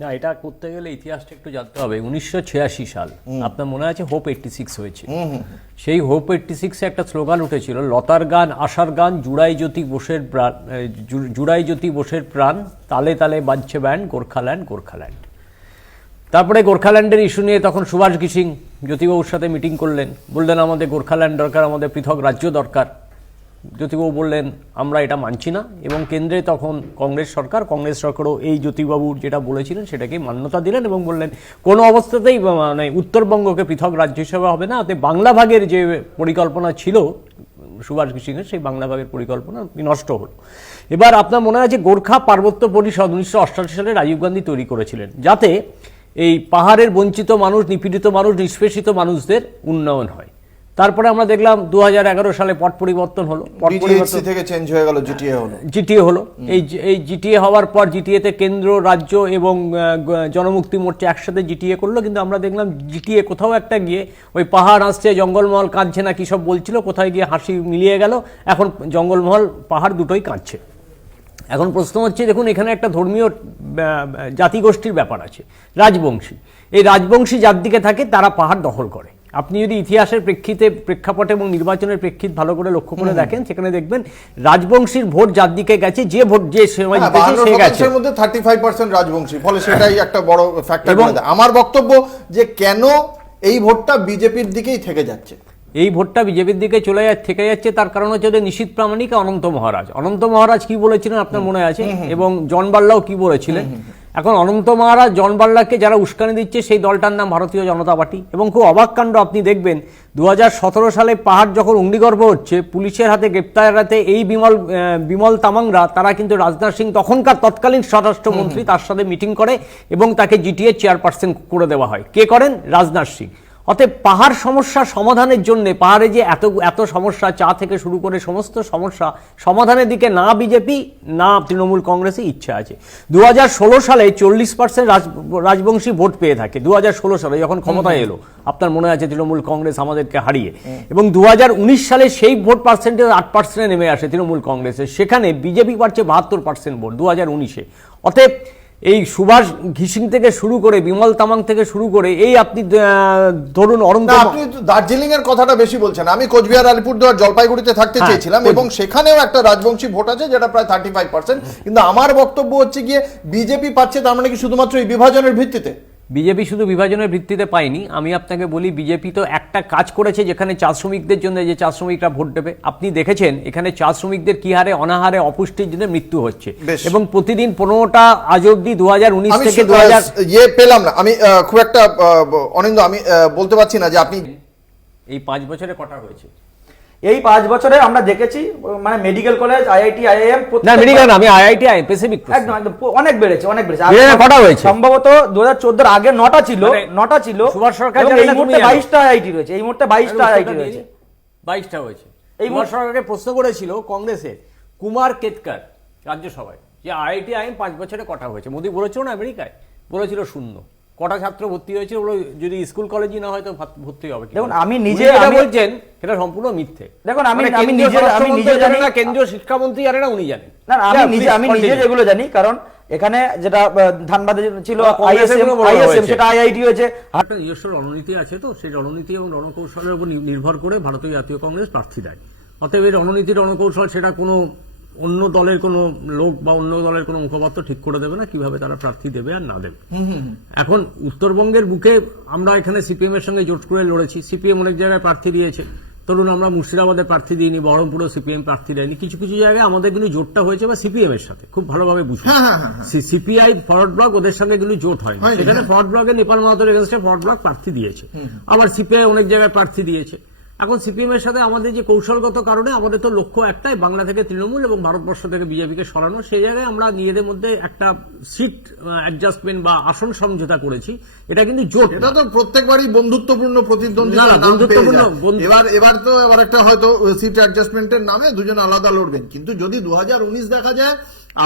না, এটা করতে গেলে ইতিহাসটা একটু জানতে হবে। 1986 সাল, আপনার মনে আছে হোপ 86 হয়েছে। সেই হোপ 86-এ একটা স্লোগান উঠেছিল, লতার গান আশার গান, জুড়াই জ্যোতি বোসের প্রাণ, জুড়াই জ্যোতি বোসের প্রাণ, তালে তালে বাজছে ব্যান্ড, গোর্খাল্যান্ড গোর্খাল্যান্ড। তারপরে গোর্খাল্যান্ডের ইস্যু নিয়ে তখন সুভাষ ঘিসিং জ্যোতিবাবুর সাথে মিটিং করলেন, বললেন আমাদের গোর্খাল্যান্ড দরকার, আমাদের পৃথক রাজ্য দরকার। জ্যোতিবাবু বললেন আমরা এটা মানছি না, এবং কেন্দ্রে তখন কংগ্রেস সরকারও এই জ্যোতিবাবুর যেটা বলেছিলেন সেটাকে মান্যতা দিলেন এবং বললেন কোনো অবস্থাতেই মানে উত্তরবঙ্গকে পৃথক রাজ্য হিসেবে হবে না। তাতে বাংলা ভাগের যে পরিকল্পনা ছিল সুভাষ ঘিসিংয়ের, সেই বাংলা ভাগের পরিকল্পনা নষ্ট হলো। এবার আপনার মনে আছে গোর্খা পার্বত্য পরিষদ 1988 সালে রাজীব গান্ধী তৈরি করেছিলেন, যাতে এই পাহাড়ের বঞ্চিত মানুষ, নিপীড়িত মানুষ, নিষ্পেষিত মানুষদের উন্নয়ন হয়। তারপরে আমরা দেখলাম 2011 সালে পট পরিবর্তন হলো, থেকে চেঞ্জ হয়ে গেল, জিটিএ হলো। এই জিটিএ হওয়ার পর জিটিএতে কেন্দ্র, রাজ্য এবং জনমুক্তি মোর্চা একসাথে জিটিএ করলো, কিন্তু আমরা দেখলাম জিটিএ কোথাও একটা গিয়ে ওই পাহাড় আসছে, জঙ্গলমহল কাঁদছে না কি সব বলছিল, কোথায় গিয়ে হাসি মিলিয়ে গেল। এখন জঙ্গলমহল পাহাড় দুটোই কাঁদছে। এখন প্রশ্ন হচ্ছে, দেখুন এখানে একটা ধর্মীয় জাতিগোষ্ঠীর ব্যাপার আছে, রাজবংশী। এই রাজবংশী যার দিকে থাকে তারা পাহাড় দখল করে। আপনি যদি ইতিহাসের প্রেক্ষাপটে এবং নির্বাচনের প্রেক্ষিত ভালো করে লক্ষ্য করে দেখেন, সেখানে দেখবেন রাজবংশীর ভোট যার দিকে গেছে, যে ভোট যে সময় জিতেছে সে গেছে। এর মধ্যে 35% রাজবংশী, ফলে সেটাই একটা বড় ফ্যাক্টর। আমার বক্তব্য যে কেন এই ভোটটা বিজেপির দিকেই থেকে যাচ্ছে, এই ভোটটা বিজেপির দিকে থেকে যাচ্ছে, তার কারণ হচ্ছে যে নিশীথ প্রামাণিক, অনন্ত মহারাজ কি বলেছিলেন আপনার মনে আছে, এবং জন বার্লাও কি বলেছিলেন। এখন অনন্ত মহারাজ, জন বার্লাকে যারা উস্কানি দিচ্ছে সেই দলটার নাম ভারতীয় জনতা পার্টি। এবং খুব অবাক কাণ্ড আপনি দেখবেন, 2017 সালে পাহাড় যখন অগ্নিগর্ভ হচ্ছে, পুলিশের হাতে গ্রেপ্তারাতে এই বিমল তামাংরা, তারা কিন্তু রাজনাথ সিং তখনকার তৎকালীন স্বরাষ্ট্রমন্ত্রী, তার সাথে মিটিং করে এবং তাকে জিটিএ চেয়ারপারসন করে দেওয়া হয়। কে করেন? রাজনাথ সিং। অতএব পাহাড় সমস্যা সমাধানের জন্য, পাহাড়ে যে এত সমস্যা, চা থেকে শুরু করে সমস্ত সমস্যা সমাধানের দিকে না বিজেপি না তৃণমূল কংগ্রেসে ইচ্ছা আছে। 2016 সালে 40% রাজবংশী ভোট পেয়ে থাকে, 2016 সালে যখন ক্ষমতায় এলো, আপনার মনে আছে তৃণমূল কংগ্রেস আমাদেরকে হারিয়ে। এবং 2019 সালে সেই ভোট পার্সেন্টেজ 8% নেমে আসে তৃণমূল কংগ্রেসের, সেখানে বিজেপি পাচ্ছে 72% ভোট 2019-এ। অতএব এই সুভাষ ঘিসিং থেকে শুরু করে, বিমল তামাং থেকে শুরু করে, এই আপনি ধরুন আপনি দার্জিলিং এর কথাটা বেশি বলছেন। আমি কোচবিহার, আলিপুরদুয়ার, জলপাইগুড়িতে থাকতে চেয়েছিলাম, এবং সেখানেও একটা রাজবংশী ভোট আছে যেটা প্রায় 35%। কিন্তু আমার বক্তব্য হচ্ছে গিয়ে বিজেপি পাচ্ছে, তার মানে কি শুধুমাত্র এই বিভাজনের ভিত্তিতে? বিজেপি শুধু বিভাজনের ভিত্তিতে পায়নি। আমি আপনাকে বলি, বিজেপি তো একটা কাজ করেছে, যেখানে চা শ্রমিকদের জন্য যে চা শ্রমিকরা ভোট দেবে, আপনি দেখেছেন এখানে চা শ্রমিকদের কি হারে অনাহারে অপুষ্টির জন্য মৃত্যু হচ্ছে, এবং প্রতিদিন 15টা আজ অব্দি 2019 থেকে 2000 পেলাম না। আমি খুব একটা অনিন্দ, আমি বলতে পারছি না যে আপনি এই 5 বছরে কটা হয়েছে। এই 5 বছরে আমরা দেখেছি, মানে মেডিকেল কলেজ, আইআইটি, আইআইএম, না মেডিকেল না, আমি আইআইটি স্পেসিফিক একদম অনেক বেড়েছে, অনেক বেড়েছে। কটা হয়েছে? সম্ভবত 2014 এর আগে 9টা ছিল। সুভাষ সরকার এই মুহূর্তে 22টা আইআইটি রয়েছে, এই মুহূর্তে 22টা আইআইটি রয়েছে, 22টা হয়েছে। এই সুভাষ সরকারকে প্রশ্ন করেছিল কংগ্রেসের কুমার কেতকর রাজ্যসভায়, যে আইআইটি আইএম 5 বছরে কটা হয়েছে। মোদী বলেছিল না আমেরিকায়, বলেছিল 0। কটা ছাত্র ভর্তি হয়েছে, যদি স্কুল কলেজই না হয় তো ভর্তি হবে। দেখুন আমি নিজে বলছেন সেটা সম্পূর্ণ মিথ্যে। দেখুন আমি নিজে জানি না, কেন্দ্রীয় শিক্ষামন্ত্রী জানে না, উনি জানেন না। আমি নিজে যেগুলো জানি, কারণ এখানে যেটা ধানবাদে ছিল আইএসএম, সেটা আইআইটি হয়েছে। একটা নিজস্ব রণনীতি আছে, তো সেই রণনীতি এবং রণকৌশলের উপর নির্ভর করে ভারতীয় জাতীয় কংগ্রেস প্রার্থী দেয়। অতএব এই রণনীতি রণকৌশল সেটা কোনো অন্য দলের কোনো লোক বা অন্য দলের কোনো মুখপাত্র ঠিক করে দেবে না কিভাবে তারা প্রার্থী দেবে আর না দেবে। এখন উত্তরবঙ্গের বুকে আমরা এখানে সিপিএম এর সঙ্গে জোট করে লড়েছি, সিপিএম অনেক জায়গায় প্রার্থী দিয়েছে। ধরুন আমরা মুর্শিদাবাদে প্রার্থী দিইনি, বহরমপুরেও সিপিএম প্রার্থী দেয়নি। কিছু কিছু জায়গায় আমাদের কিন্তু জোটটা হয়েছে বা সিপিএম এর সাথে, খুব ভালোভাবে বুঝুন। সিপিআই ফরওয়ার্ড ব্লক, ওদের সঙ্গে কিন্তু জোট হয়, সেখানে ফরওয়ার্ড ব্লকে নেপাল মাহাতোর এগেন্স্টে ফরওয়ার্ড ব্লক প্রার্থী দিয়েছে, আবার সিপিআই অনেক জায়গায় প্রার্থী দিয়েছে। এখন সিপিএম এর সাথে আমাদের যে কৌশলগত কারণে আমাদের তো লক্ষ্য একটাই, বাংলা থেকে তৃণমূল এবং ভারতবর্ষ থেকে বিজেপিকে সরানো। সেই জায়গায় আমরা নিজেদের মধ্যে একটা সিট অ্যাডজাস্টমেন্ট বা আসন সমঝোতা করেছি। এটা কিন্তু জোট, এটা তো প্রত্যেকবারই বন্ধুত্বপূর্ণ প্রতিদ্বন্দ্বিতা। এবার একটা হয়তো সিট অ্যাডজাস্টমেন্টের নামে দুজন আলাদা লড়বেন। কিন্তু যদি 2019 দেখা যায়,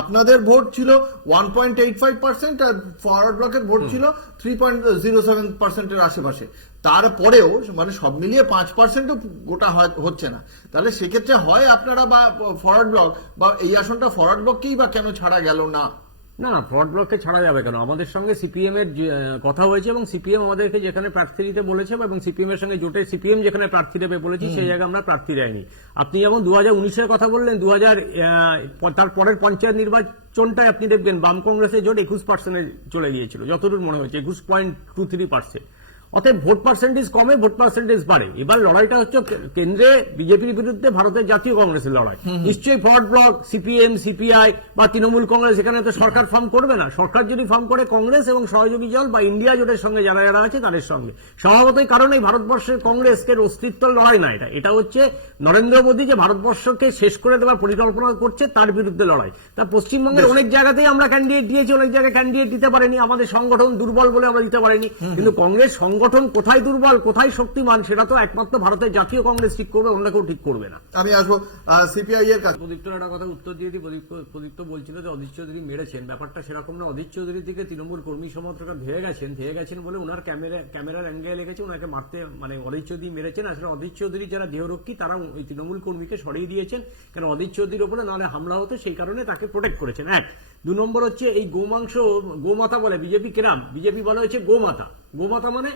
আপনাদের ভোট ছিল 1.85% আর ফরওয়ার্ড ব্লকের ভোট ছিল 3.07%-এর আশেপাশে, তারপরেও মানে সব মিলিয়ে 5%ও গোটা হচ্ছে না। তাহলে সেক্ষেত্রে হয় আপনারা বা ফরওয়ার্ড ব্লক বা এই আসনটা ফরওয়ার্ড ব্লককেই বা কেন ছাড়া গেল না? না না, ফ্রড ব্লককে ছাড়া যাবে কেন? আমাদের সঙ্গে সিপিএম এর কথা হয়েছে এবং সিপিএম আমাদেরকে যেখানে প্রার্থী দিতে বলেছে এবং সিপিএম এর সঙ্গে জোটে সিপিএম যেখানে প্রার্থী দেবে বলেছি সেই জায়গায় আমরা প্রার্থী দেয়নি। আপনি যেমন 2019-এর কথা বললেন, তার পরের পঞ্চায়েত নির্বাচনটায় আপনি দেখবেন বাম কংগ্রেসের জোট 21% চলে গিয়েছিল, যতদূর মনে হচ্ছে 21.23%। অতএব ভোট পার্সেন্টেজ কমে, ভোট পার্সেন্টেজ বাড়ে। এবার লড়াইটা হচ্ছে কেন্দ্রে বিজেপির বিরুদ্ধে ভারতের জাতীয় কংগ্রেসের লড়াই। নিশ্চয়ই ফরওয়ার্ড ব্লক, সিপিএম, সিপিআই বা তৃণমূল কংগ্রেস এখানে তো সরকার ফর্ম করবে না। সরকার যদি ফর্ম করে কংগ্রেস এবং সহযোগী দল বা ইন্ডিয়া জোটের সঙ্গে যারা যারা আছে তাদের সঙ্গে, স্বভাবতই কারণ এই ভারতবর্ষের কংগ্রেসকে অস্তিত্ব লড়াই না, এটা হচ্ছে নরেন্দ্র মোদী যে ভারতবর্ষকে শেষ করে দেওয়ার পরিকল্পনা করছে তার বিরুদ্ধে লড়াই। তা পশ্চিমবঙ্গের অনেক জায়গাতেই আমরা ক্যান্ডিডেট দিয়েছি, অনেক জায়গায় ক্যান্ডিডেট দিতে পারিনি, আমাদের সংগঠন দুর্বল বলে আমরা দিতে পারিনি। কিন্তু কংগ্রেস সংগঠন কোথায় দুর্বল কোথায় শক্তিমান সেটা তো একমাত্র ভারতের জাতীয় কংগ্রেস ঠিক করবে, অন্য কেউ ঠিক করবে না। আমি আসবো সিপিআই এর কাছে। প্রদীপ্তর একটা কথা উত্তর দিয়ে দিই। প্রদীপ্ত বলছিল যে অধীর চৌধুরী মেরেছেন, ব্যাপারটা সেরকম না। অধীর চৌধুরীর দিকে তৃণমূল কর্মী সমর্থকরা ধেয়ে গেছেন বলে ওনার ক্যামেরার অ্যাঙ্গেলে লেগেছে ওনাকে মারতে, মানে অধীর চৌধুরী মেরেছেন। আসলে অধীর চৌধুরী যারা দেহরক্ষী তারা ওই তৃণমূল কর্মীকে সরিয়ে দিয়েছেন, কারণ অধীর চৌধুরীর উপরে নাহলে হামলা হতো, সেই কারণে তাকে প্রোটেক্ট করেছেন। 1 2 নম্বর হচ্ছে এই গোমাংস, গোমাতা বলে বিজেপি, কেরাম বিজেপি বলা হয়েছে গোমাতা। গোমাতা মানে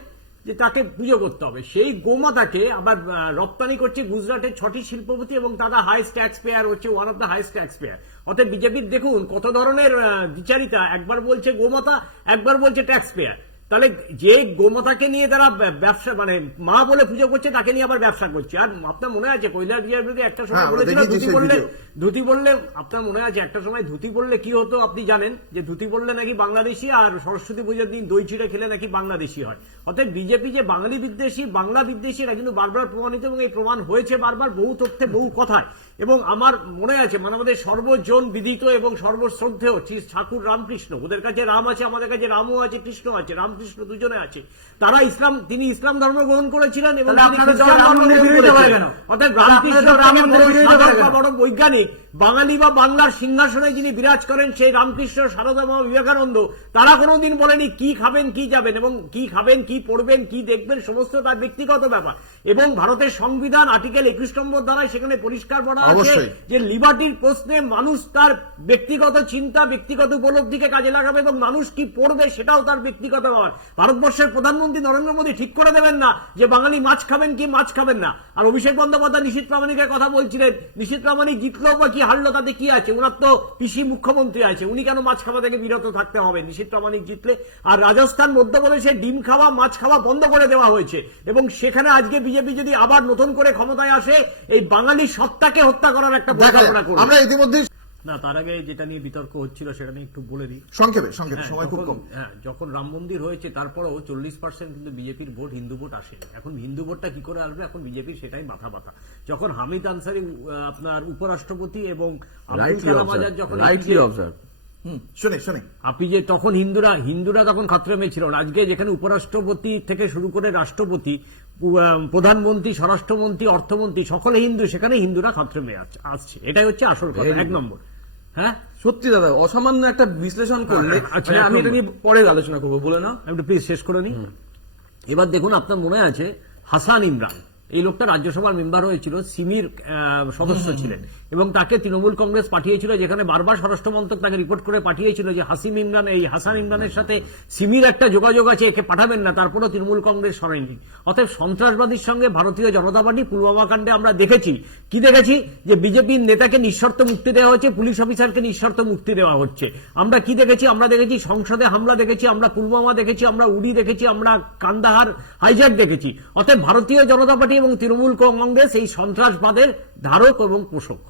যে তাকে পুজো করতে হবে, সেই গোমাতাকে আবার রপ্তানি করছে গুজরাটের 6টি শিল্পপতি এবং তারা হাইস্ট ট্যাক্স পেয়ার হচ্ছে, one of the highest tax payer. অর্থাৎ বিজেপির দেখুন কত ধরনের বিচারিতা, একবার বলছে গোমাতা, একবার বলছে ট্যাক্স পেয়ার। তাহলে যে গোমাতাকে নিয়ে তারা ব্যবসা, মানে মা বলে পুজো করছে, তাকে নিয়ে আবার ব্যবসা করছে। আর আপনার মনে আছে কৈলাস বিজেপি একটা সময় বলেছিল ধুতি বললে, আপনার মনে আছে একটা সময় ধুতি বললে কি হতো আপনি জানেন, যে ধুতি বললে নাকি বাংলাদেশি, আর সরস্বতী পুজোর দিন দই চিড়ে খেলে নাকি বাংলাদেশি হয়। অর্থাৎ বিজেপি যে বাঙালি বিদ্বেষী, বাংলা বিদ্বেষী, এটা কিন্তু বারবার প্রমাণিত এবং এই প্রমাণ হয়েছে বারবার বহু তথ্যে বহু কথায়। এবং আমার মনে আছে, মানে আমাদের সর্বজন বিদিত এবং সর্বশ্রদ্ধেয় ঠাকুর রামকৃষ্ণ, ওদের কাছে রাম আছে, আমাদের কাছে রামও আছে, কৃষ্ণ আছে, রামকৃষ্ণ দুজনে আছে। তারা তিনি ইসলাম ধর্ম গ্রহণ করেছিলেন এবং অর্থাৎ রামকৃষ্ণ বড় বৈজ্ঞানিক, বাঙালি বা বাংলার সিংহাসনে যিনি বিরাজ করেন সেই রামকৃষ্ণ, সারদা মা, বিবেকানন্দ, তারা কোনোদিন বলেনি কি খাবেন কি যাবেন এবং কি খাবেন কি পড়বেন কি দেখবেন, সমস্ত তার ব্যক্তিগত ব্যাপার। এবং ভারতের সংবিধান আর্টিকেল 21 নম্বর দ্বারা সেখানে পরিষ্কার বলা আছে যে লিবার্টির প্রশ্নে মানুষ তার ব্যক্তিগত চিন্তা, ব্যক্তিগত উপলব্ধিকে কাজে লাগাবে এবং মানুষ কি পড়বে সেটাও তার ব্যক্তিগত ব্যাপার। ভারতবর্ষের প্রধানমন্ত্রী নরেন্দ্র মোদী ঠিক করে দেবেন না যে বাঙালি মাছ খাবেন কি মাছ খাবেন না। আর অভিষেক বন্দ্যোপাধ্যায় নিশীথ প্রামাণিকের কথা বলছিলেন, নিশীথ প্রামাণিক জিতলো বা কি হারলো তাতে কি আছে, ওনার তো পিসি মুখ্যমন্ত্রী আছে, উনি কেন মাছ খাওয়া থেকে বিরত থাকতে হবে নিশীথ প্রামাণিক জিতলে। আর রাজস্থান মধ্যপ্রদেশে ডিম খাওয়া মাছ খাওয়া বন্ধ করে দেওয়া হয়েছে এবং সেখানে আজকে বিজেপি যদি আবার নতুন করে ক্ষমতায় আসে এই বাঙালি সত্তাকে হত্যা করার একটা পরিকল্পনা করবে। আমরা ইতিমধ্যে না, তার আগে যেটা নিয়ে বিতর্ক হচ্ছিল সেটা নিয়ে একটু বলে দিই সংক্ষেপে, সময় খুব কম। হ্যাঁ, যখন রাম মন্দির হয়েছে তারপরেও 40% কিন্তু বিজেপির ভোট, হিন্দু ভোট আসে। এখন হিন্দু ভোটটা কি করে আসবে, এখন বিজেপির সেটাই মাথা ব্যথা। যখন হামিদ আনসারি আপনার উপরাষ্ট্রপতি এবং আব্দুল কালাম আজাদ যখন আপনি যে তখন হিন্দুরা তখন খাতরে ছিল না। আজকে যেখানে উপরাষ্ট্রপতি থেকে শুরু করে রাষ্ট্রপতি, প্রধানমন্ত্রী, স্বরাষ্ট্রমন্ত্রী, অর্থমন্ত্রী সকলে হিন্দু, সেখানে হিন্দুরা খাতরে আসছে। এটাই হচ্ছে আসল কথা, 1 নম্বর। হ্যাঁ সত্যি দাদা, অসামান্য একটা বিশ্লেষণ করলে। আচ্ছা, আমি এটা নিয়ে পরে আলোচনা করবো, বলে না একটু প্লিজ শেষ করে নি। এবার দেখুন, আপনার মনে আছে হাসান ইমরান, এই লোকটা রাজ্যসভার মেম্বার হয়েছিল, সিমির সদস্য ছিলেন এবং তাকে তৃণমূল কংগ্রেস পাঠিয়েছিল, যেখানে বারবার স্বরাষ্ট্র মন্ত্রক তাকে রিপোর্ট করে পাঠিয়েছিল যে হাসান ইমরানের সাথে সিমির একটা যোগাযোগ আছে, একে পাঠাবেন না। তারপরেও তৃণমূল কংগ্রেস সরায়নি। অতএব সন্ত্রাসবাদীর সঙ্গে ভারতীয় জনতা পার্টি পুলওয়ামা কাণ্ডে আমরা দেখেছি যে বিজেপির নেতাকে নিঃশর্ত মুক্তি দেওয়া হচ্ছে, পুলিশ অফিসারকে নিঃশর্ত মুক্তি দেওয়া হচ্ছে। আমরা কি দেখেছি, আমরা দেখেছি সংসদে হামলা দেখেছি, আমরা পুলওয়ামা দেখেছি, আমরা উড়ি দেখেছি, আমরা কান্দাহার হাইজ্যাক দেখেছি। অতএব ভারতীয় জনতা পার্টি এবং তৃণমূল কংগ্রেস এই সন্ত্রাসবাদের ধারক এবং পোষক।